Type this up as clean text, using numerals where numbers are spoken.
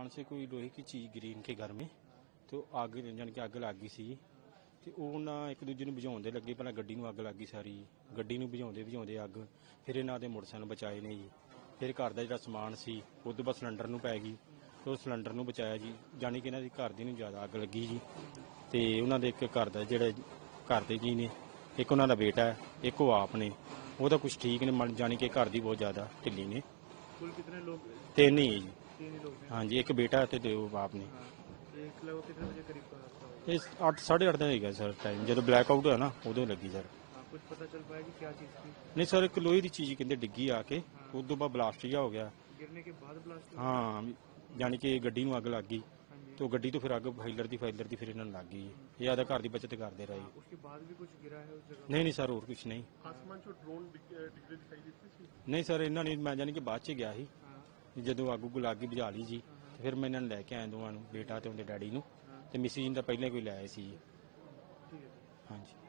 सामान से कोई लोहे की चीज़ गिरी इनके घर में, तो आग जानी कि ਅੱਗ ਲੱਗ ਗਈ ਸੀ ਤੇ ਉਹ ਨਾ ਇੱਕ ਦੂਜੇ ਨੂੰ ਬੁਝਾਉਂਦੇ ਲੱਗੇ। ਪਹਿਲਾਂ ਗੱਡੀ ਨੂੰ ਅੱਗ ਲੱਗੀ ਸਾਰੀ, ਗੱਡੀ ਨੂੰ ਬੁਝਾਉਂਦੇ ਅੱਗ, ਫਿਰ ਇਹਨਾਂ ਦੇ ਮੋਟਰਸਾਈਕਲ ਬਚਾਏ ਨੇ ਜੀ। ਫਿਰ ਘਰ ਦਾ ਜਿਹੜਾ ਸਮਾਨ ਸੀ ਉਹ ਤੋਂ ਬਾਅਦ ਸਿਲੰਡਰ ਨੂੰ ਪੈ ਗਈ, ਤੇ ਉਹ ਸਿਲੰਡਰ ਨੂੰ ਬਚਾਇਆ ਜੀ। ਜਾਣੀ ਕਿ ਇਹਨਾਂ ਦੀ ਘਰ ਦੀ ਨੂੰ ਜ਼ਿਆਦਾ ਅੱਗ ਲੱਗੀ ਜੀ। ਤੇ ਉਹਨਾਂ ਦੇ ਇੱਕ ਘਰ ਦਾ ਜਿਹੜੇ ਘਰ ਦੇ ਜੀ ਨੇ, ਇੱਕ ਉਹਨਾਂ ਦਾ ਬੇਟਾ ਹੈ, ਇੱਕ ਉਹ ਆਪ ਨੇ। ਉਹਦਾ ਕੁਝ ਠੀਕ ਨੇ, ਜਾਣੀ ਕਿ ਘਰ ਦੀ ਬਹੁਤ ਜ਼ਿਆਦਾ ਢਿੱਲੀ ਨੇ। कुल कितने लोग? ਤਿੰਨ ਹੀ ਹੈ ਜੀ। 3 ही लोग हैं। ਹਾਂਜੀ, ਇੱਕ ਬੇਟਾ ਤੇ ਦੋ ਬਾਪ ਨੇ। एक लगभग कितने बजे करीब का हादसा हुआ? ਇਹ 8 8:30 ਦਾ ਹੈਗਾ ਸਰ ਟਾਈਮ, ਜਦੋਂ ਬਲੈਕ ਆਊਟ ਹੋਇਆ ਨਾ ਉਦੋਂ ਲੱਗੀ ਸਰ। हाँ, कुछ पता चल पाया कि क्या चीज़ थी? ਨਹੀਂ ਸਰ, ਇੱਕ ਲੋਹੇ ਦੀ ਚੀਜ਼ ਕਹਿੰਦੇ ਡਿੱਗੀ ਆ ਕੇ, ਉਸ ਤੋਂ ਬਾਅਦ ਬਲਾਸਟ ਜਿਹਾ ਹੋ ਗਿਆ। गिरने के बाद ब्लास्ट हुआ? ਹਾਂ, ਜਾਣੀ ਕਿ ਗੱਡੀ ਨੂੰ ਅੱਗ ਲੱਗ ਗਈ, हाँ जी। ਤੇ ਗੱਡੀ ਤੋਂ ਫਿਰ ਅੱਗ ਫਾਈਲਰ ਦੀ ਫਿਰ ਇਹਨਾਂ ਨੂੰ ਲੱਗ ਗਈ। ਇਹ ਆਦਾ ਘਰ ਦੀ ਬਚਤ ਕਰਦੇ ਰਹੇ। उसके बाद भी कुछ गिरा है उस जगह? ਨਹੀਂ ਸਰ, ਹੋਰ ਕੁਝ ਨਹੀਂ। आसमान से ड्रोन डिग्री दिखाई देती थी? ਨਹੀਂ ਸਰ, ਇਹਨਾਂ ਨੇ ਮੈਂ ਜਾਣੀ ਕਿ ਬਾਅਦ ਚ ਗਿਆ ਸੀ, हाँ। ਜਦੋਂ ਅੱਗ ਲੱਗ ਗਈ ਬੁਝਾ ਲਈ ਜੀ। ਤੇ ਫਿਰ ਮੈਂ ਇਹਨਾਂ ਨੂੰ ਲੈ ਕੇ ਆਇਆ ਦੋਵਾਂ ਨੂੰ, ਬੇਟਾ ਤੇ ਉਹਦੇ ਡੈਡੀ ਨੂੰ, ਤੇ ਮਿਸਿਸ ਜੀ ਦਾ ਪਹਿਲਾਂ ਕੋਈ ਲੈ ਆਏ ਸੀ ਜੀ। ठीक है। ਹਾਂਜੀ।